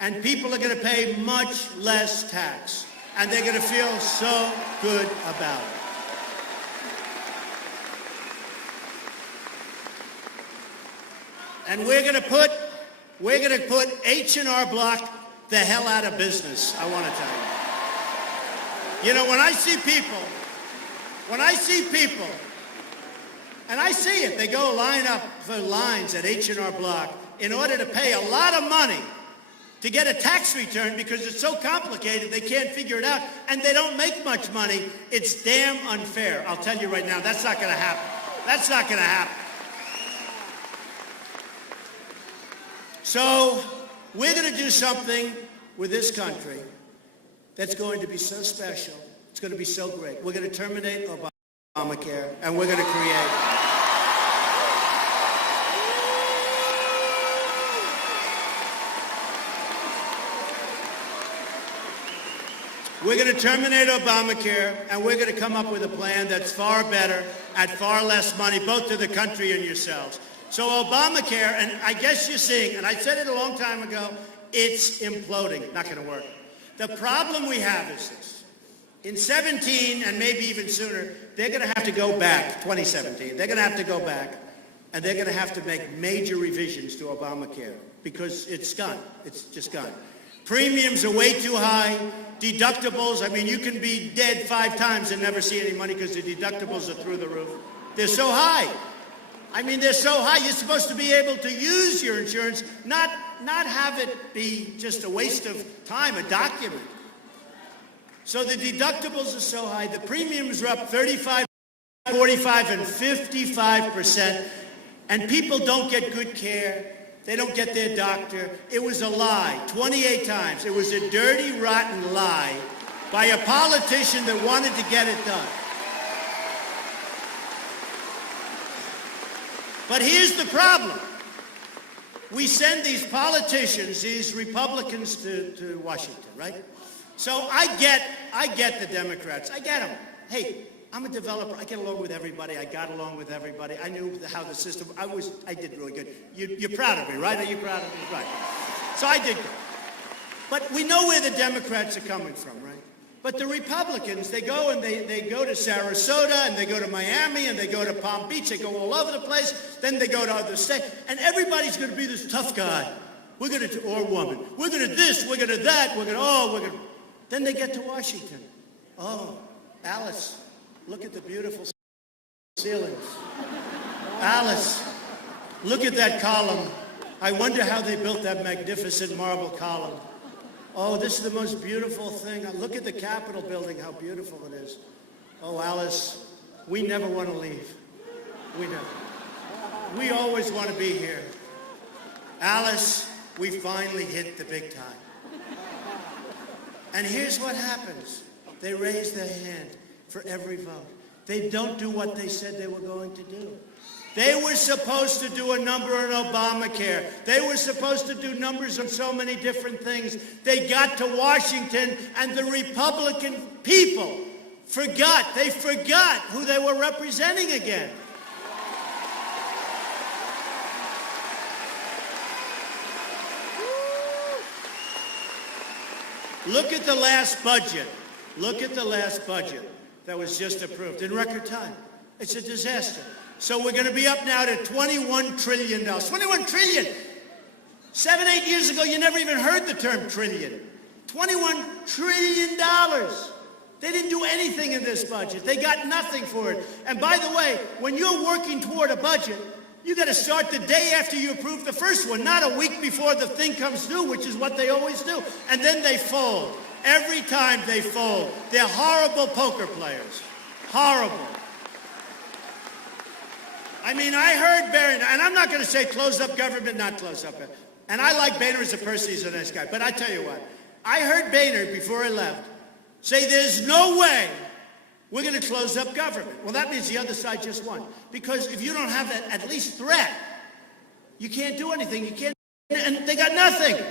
And people are going to pay much less tax. And they're going to feel so good about it. And we're going to put H&R Block the hell out of business, I want to tell you. You know, when I see people, and I see it, they go line up for lines at H&R Block in order to pay a lot of money to get a tax return because it's so complicated they can't figure it out, and they don't make much money. It's damn unfair. I'll tell you right now, that's not going to happen. That's not going to happen. So we're going to do something with this country that's going to be so special. It's going to be so great. We're going to terminate Obamacare, and we're going to create... We're going to terminate Obamacare, and we're going to come up with a plan that's far better, at far less money, both to the country and yourselves. So Obamacare, and I guess you're seeing, and I said it a long time ago, it's imploding. Not going to work. The problem we have is this. In 17, and maybe even sooner, they're going to have to go back, 2017, they're going to have to go back, and they're going to have to make major revisions to Obamacare, because it's gone. It's just gone. Premiums are way too high. Deductibles, I mean, you can be dead 5 times and never see any money because the deductibles are through the roof. They're so high. I mean, they're so high. You're supposed to be able to use your insurance, not have it be just a waste of time, a document. So the deductibles are so high. The premiums are up 35, 45, and 55%. And people don't get good care. They don't get their doctor. It was a lie, 28 times. It was a dirty, rotten lie by a politician that wanted to get it done. But here's the problem. We send these politicians, these Republicans to Washington, right? So I get the Democrats. I get them. Hey, I'm a developer. I get along with everybody. I got along with everybody. I knew how the system, I did really good. You're proud of me, right? Are you proud of me? Right. So I did good. But we know where the Democrats are coming from, right? But the Republicans, they go and they go to Sarasota and they go to Miami and they go to Palm Beach. They go all over the place. Then they go to other states. And everybody's going to be this tough guy. We're going to, or woman. We're going to this, we're going to that, we're going to. Then they get to Washington. Oh, Alice. Look at the beautiful ceilings. Alice, look at that column. I wonder how they built that magnificent marble column. Oh, this is the most beautiful thing. Look at the Capitol building, how beautiful it is. Oh, Alice, we never want to leave. We never. We always want to be here. Alice, we finally hit the big time. And here's what happens. They raise their hand for every vote. They don't do what they said they were going to do. They were supposed to do a number on Obamacare. They were supposed to do numbers on so many different things. They got to Washington, and the Republican people forgot. They forgot who they were representing again. Look at the last budget. Look at the last budget that was just approved in record time. It's a disaster. So we're going to be up now to $21 trillion. 21 trillion! 7, 8 years ago, you never even heard the term trillion. $21 trillion. They didn't do anything in this budget. They got nothing for it. And by the way, when you're working toward a budget, you got to start the day after you approve the first one, not a week before the thing comes due, which is what they always do. And then they fold. Every time they fold. They're horrible poker players. Horrible. I mean, I heard Boehner, and I'm not going to say close up government, not close up. And I like Boehner as a person. He's a nice guy. But I tell you what, I heard Boehner, before I left, say there's no way we're going to close up government. Well, that means the other side just won. Because if you don't have that at least threat, you can't do anything. You can't, and they got nothing.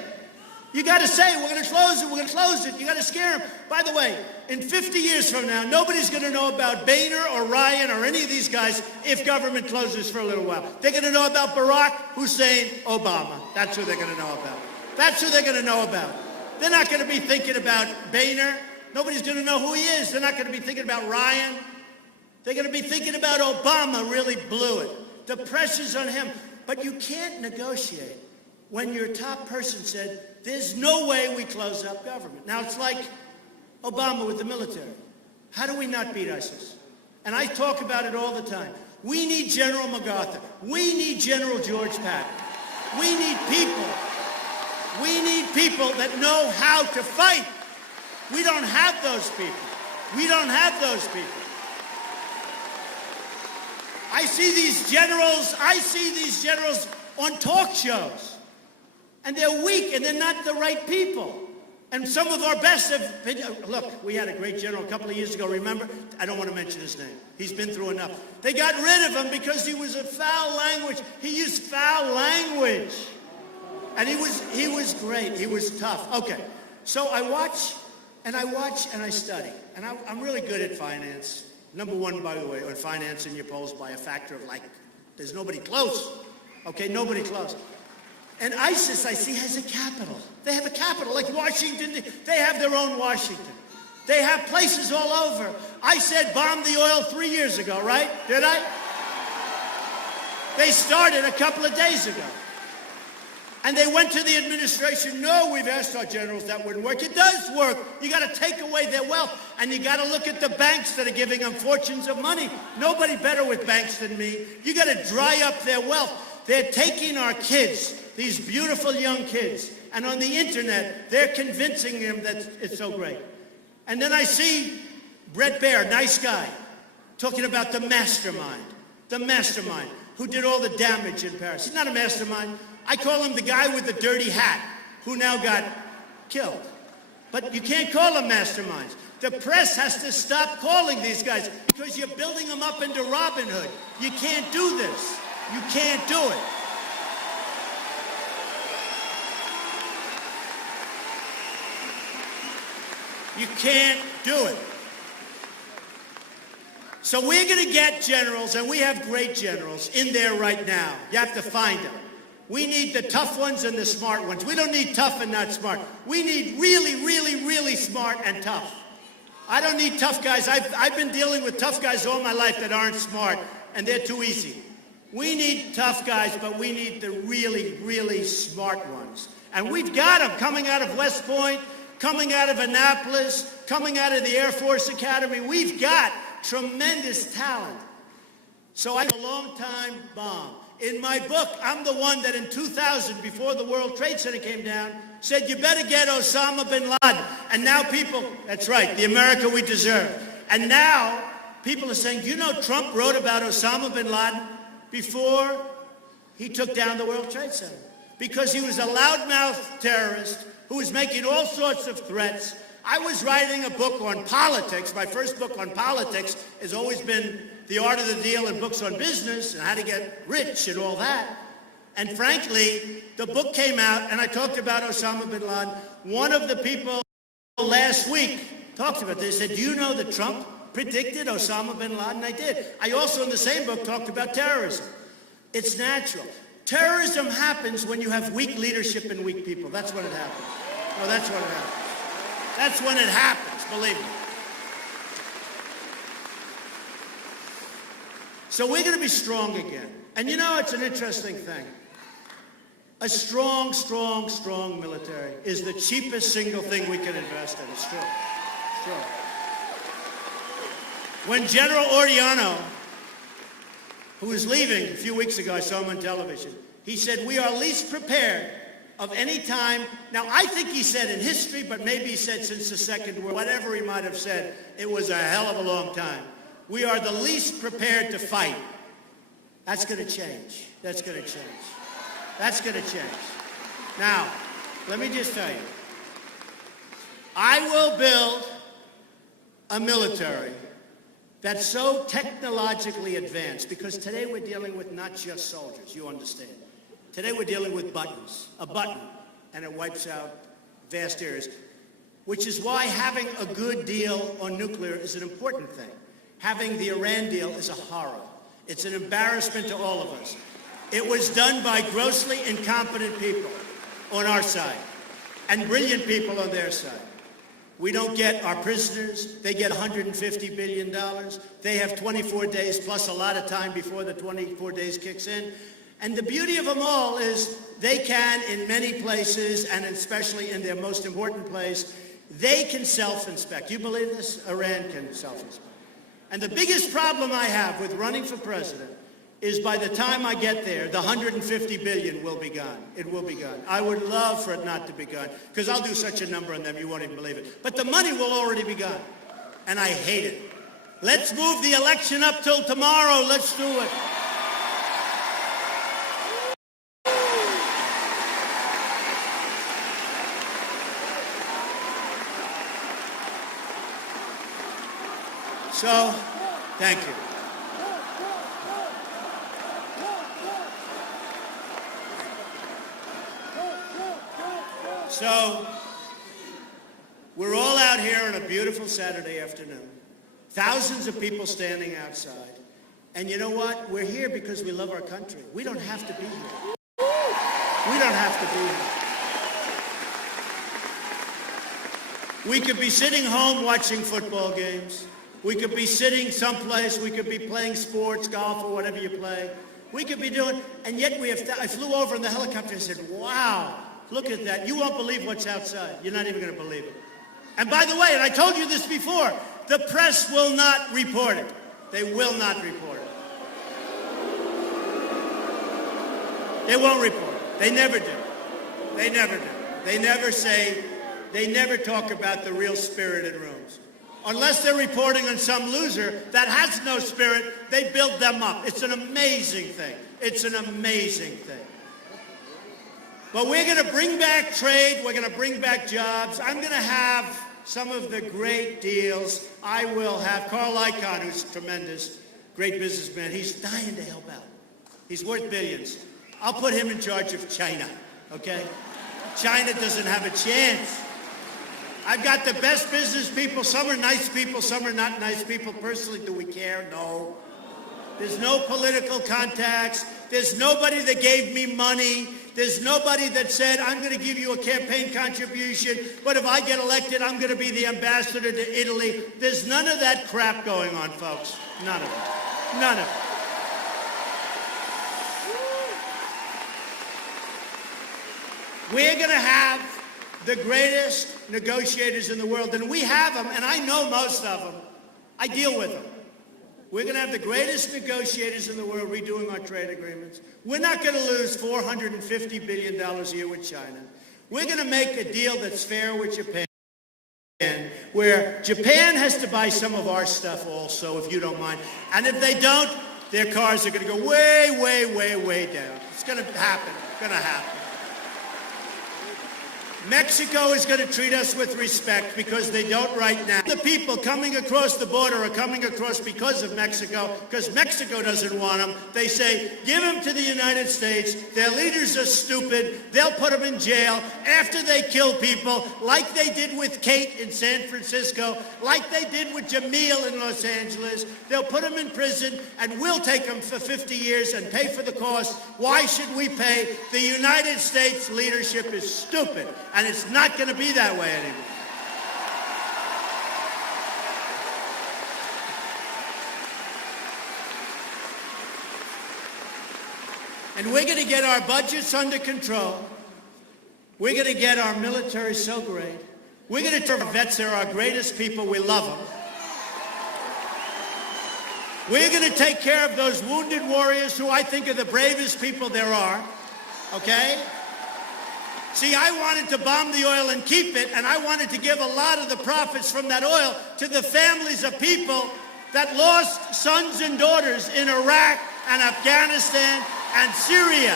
You got to say, we're going to close it, we're going to close it. You got to scare them. By the way, in 50 years from now, nobody's going to know about Boehner or Ryan or any of these guys if government closes for a little while. They're going to know about Barack Hussein Obama. That's who they're going to know about. That's who they're going to know about. They're not going to be thinking about Boehner. Nobody's going to know who he is. They're not going to be thinking about Ryan. They're going to be thinking about Obama really blew it. The pressure's on him. But you can't negotiate when your top person said, there's no way we close up government. Now, it's like Obama with the military. How do we not beat ISIS? And I talk about it all the time. We need General MacArthur. We need General George Patton. We need people. We need people that know how to fight. We don't have those people. We don't have those people. I see these generals on talk shows. And they're weak, and they're not the right people. And some of our best have been, look, we had a great general a couple of years ago, remember? I don't want to mention his name. He's been through enough. They got rid of him because he was a foul language. He used foul language. And he was great. He was tough. Okay, so I watch and I study. And I'm really good at finance. Number one, by the way, on finance in your polls by a factor of like, there's nobody close. Okay, nobody close. And ISIS, I see, has a capital. They have a capital, like Washington. They have their own Washington. They have places all over. I said bomb the oil 3 years ago, right? Did I? They started a couple of days ago. And they went to the administration, no, we've asked our generals, that wouldn't work. It does work. You got to take away their wealth. And you got to look at the banks that are giving them fortunes of money. Nobody better with banks than me. You got to dry up their wealth. They're taking our kids, these beautiful young kids, and on the internet, they're convincing them that it's so great. And then I see Brett Baer, nice guy, talking about the mastermind who did all the damage in Paris. He's not a mastermind. I call him the guy with the dirty hat who now got killed. But you can't call them masterminds. The press has to stop calling these guys because you're building them up into Robin Hood. You can't do this. You can't do it. You can't do it. So we're going to get generals, and we have great generals in there right now. You have to find them. We need the tough ones and the smart ones. We don't need tough and not smart. We need really, really, really smart and tough. I don't need tough guys. I've been dealing with tough guys all my life that aren't smart, and they're too easy. We need tough guys, but we need the really, really smart ones. And we've got them coming out of West Point, coming out of Annapolis, coming out of the Air Force Academy. We've got tremendous talent. So I'm a long-time bomb. In my book, I'm the one that in 2000, before the World Trade Center came down, said, you better get Osama bin Laden. And now people, that's right, the America we deserve. And now people are saying, you know, Trump wrote about Osama bin Laden before he took down the World Trade Center. Because he was a loudmouth terrorist who was making all sorts of threats. I was writing a book on politics. My first book on politics has always been The Art of the Deal and books on business and how to get rich and all that. And frankly, the book came out and I talked about Osama bin Laden. One of the people last week talked about this. They said, do you know that Trump predicted Osama bin Laden? I did. I also in the same book talked about terrorism. It's natural. Terrorism happens when you have weak leadership and weak people. That's when it happens. No, that's when it happens. That's when it happens, believe me. So we're going to be strong again. And you know, it's an interesting thing. A strong, strong, strong military is the cheapest single thing we can invest in. It's true. It's true. When General Oriano, who was leaving a few weeks ago, I saw him on television, he said, we are least prepared of any time. Now, I think he said in history, but maybe he said since the Second World, whatever he might have said, it was a hell of a long time. We are the least prepared to fight. That's going to change. That's going to change. That's going to change. Now, let me just tell you, I will build a military that's so technologically advanced, because today we're dealing with not just soldiers, you understand. Today we're dealing with buttons, a button, and it wipes out vast areas, which is why having a good deal on nuclear is an important thing. Having the Iran deal is a horror. It's an embarrassment to all of us. It was done by grossly incompetent people on our side and brilliant people on their side. We don't get our prisoners. They get $150 billion. They have 24 days plus a lot of time before the 24 days kicks in. And the beauty of them all is they can, in many places, and especially in their most important place, they can self-inspect. You believe this? Iran can self-inspect. And the biggest problem I have with running for president is by the time I get there, the $150 billion will be gone. It will be gone. I would love for it not to be gone, because I'll do such a number on them, you won't even believe it. But the money will already be gone, and I hate it. Let's move the election up till tomorrow. Let's do it. So, thank you. So, we're all out here on a beautiful Saturday afternoon. Thousands of people standing outside. And you know what? We're here because we love our country. We don't have to be here. We don't have to be here. We could be sitting home watching football games. We could be sitting someplace. We could be playing sports, golf, or whatever you play. We could be doing, and yet we have, I flew over in the helicopter and said, wow, look at that. You won't believe what's outside. You're not even going to believe it. And by the way, and I told you this before, the press will not report it. They will not report it. They won't report it. They never do. They never do. They never say, they never talk about the real spirit in rooms. Unless they're reporting on some loser that has no spirit, they build them up. It's an amazing thing. It's an amazing thing. But we're going to bring back trade. We're going to bring back jobs. I'm going to have some of the great deals. I will have Carl Icahn, who's tremendous, great businessman. He's dying to help out. He's worth billions. I'll put him in charge of China, okay? China doesn't have a chance. I've got the best business people. Some are nice people, some are not nice people. Personally, do we care? No. There's no political contacts. There's nobody that gave me money. There's nobody that said, I'm going to give you a campaign contribution, but if I get elected, I'm going to be the ambassador to Italy. There's none of that crap going on, folks. None of it. None of it. We're going to have the greatest negotiators in the world, and we have them, and I know most of them. I deal with them. We're going to have the greatest negotiators in the world redoing our trade agreements. We're not going to lose $450 billion a year with China. We're going to make a deal that's fair with Japan, where Japan has to buy some of our stuff also, if you don't mind. And if they don't, their cars are going to go way, way, way, way down. It's going to happen. It's going to happen. Mexico is going to treat us with respect because they don't right now. The people coming across the border are coming across because of Mexico, because Mexico doesn't want them. They say, give them to the United States. Their leaders are stupid. They'll put them in jail after they kill people, like they did with Kate in San Francisco, like they did with Jamil in Los Angeles. They'll put them in prison, and we'll take them for 50 years and pay for the cost. Why should we pay? The United States leadership is stupid. And it's not going to be that way anymore. And we're going to get our budgets under control. We're going to get our military so great. We're going to tell our vets they're our greatest people. We love them. We're going to take care of those wounded warriors who I think are the bravest people there are. Okay? See, I wanted to bomb the oil and keep it, and I wanted to give a lot of the profits from that oil to the families of people that lost sons and daughters in Iraq and Afghanistan and Syria.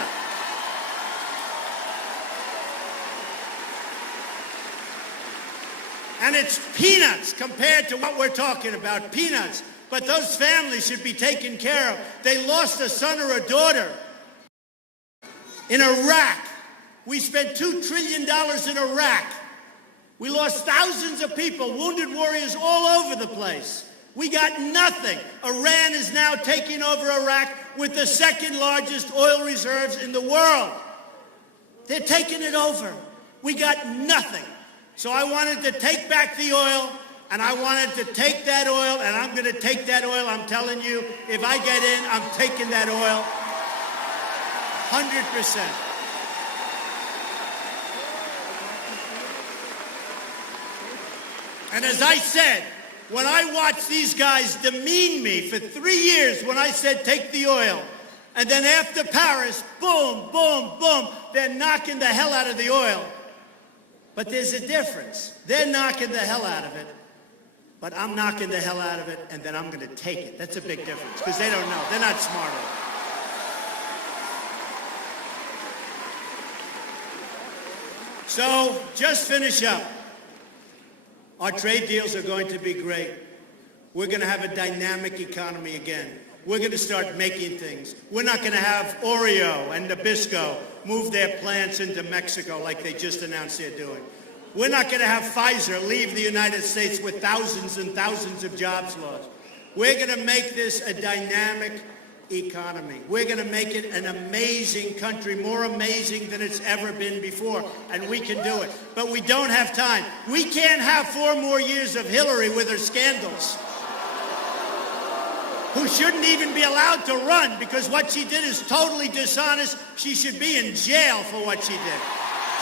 And it's peanuts compared to what we're talking about, peanuts. But those families should be taken care of. They lost a son or a daughter in Iraq. We spent $2 trillion in Iraq. We lost thousands of people, wounded warriors all over the place. We got nothing. Iran is now taking over Iraq with the second largest oil reserves in the world. They're taking it over. We got nothing. So I wanted to take back the oil, and I wanted to take that oil, and I'm going to take that oil. I'm telling you, if I get in, I'm taking that oil 100%. And as I said, when I watched these guys demean me for 3 years when I said take the oil, and then after Paris, boom, boom, boom, they're knocking the hell out of the oil. But there's a difference. They're knocking the hell out of it, but I'm knocking the hell out of it, and then I'm going to take it. That's a big difference, because they don't know. They're not smart enough. So, just finish up. Our trade deals are going to be great. We're going to have a dynamic economy again. We're going to start making things. We're not going to have Oreo and Nabisco move their plants into Mexico like they just announced they're doing. We're not going to have Pfizer leave the United States with thousands and thousands of jobs lost. We're going to make this a dynamic economy. We're going to make it an amazing country, more amazing than it's ever been before, and we can do it. But we don't have time. We can't have 4 more years of Hillary with her scandals. who shouldn't even be allowed to run because what she did is totally dishonest. She should be in jail for what she did.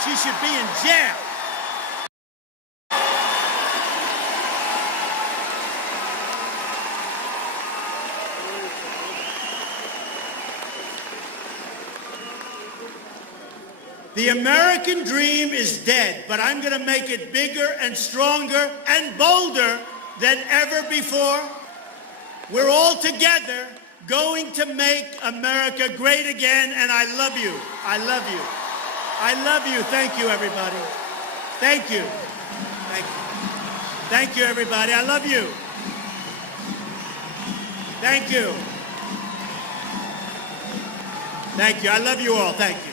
She should be in jail. The American dream is dead, but I'm going to make it bigger and stronger and bolder than ever before. We're all together going to make America great again, and I love you. I love you. I love you. Thank you, everybody. Thank you. Thank you. Thank you, everybody. I love you. Thank you. Thank you. I love you all. Thank you.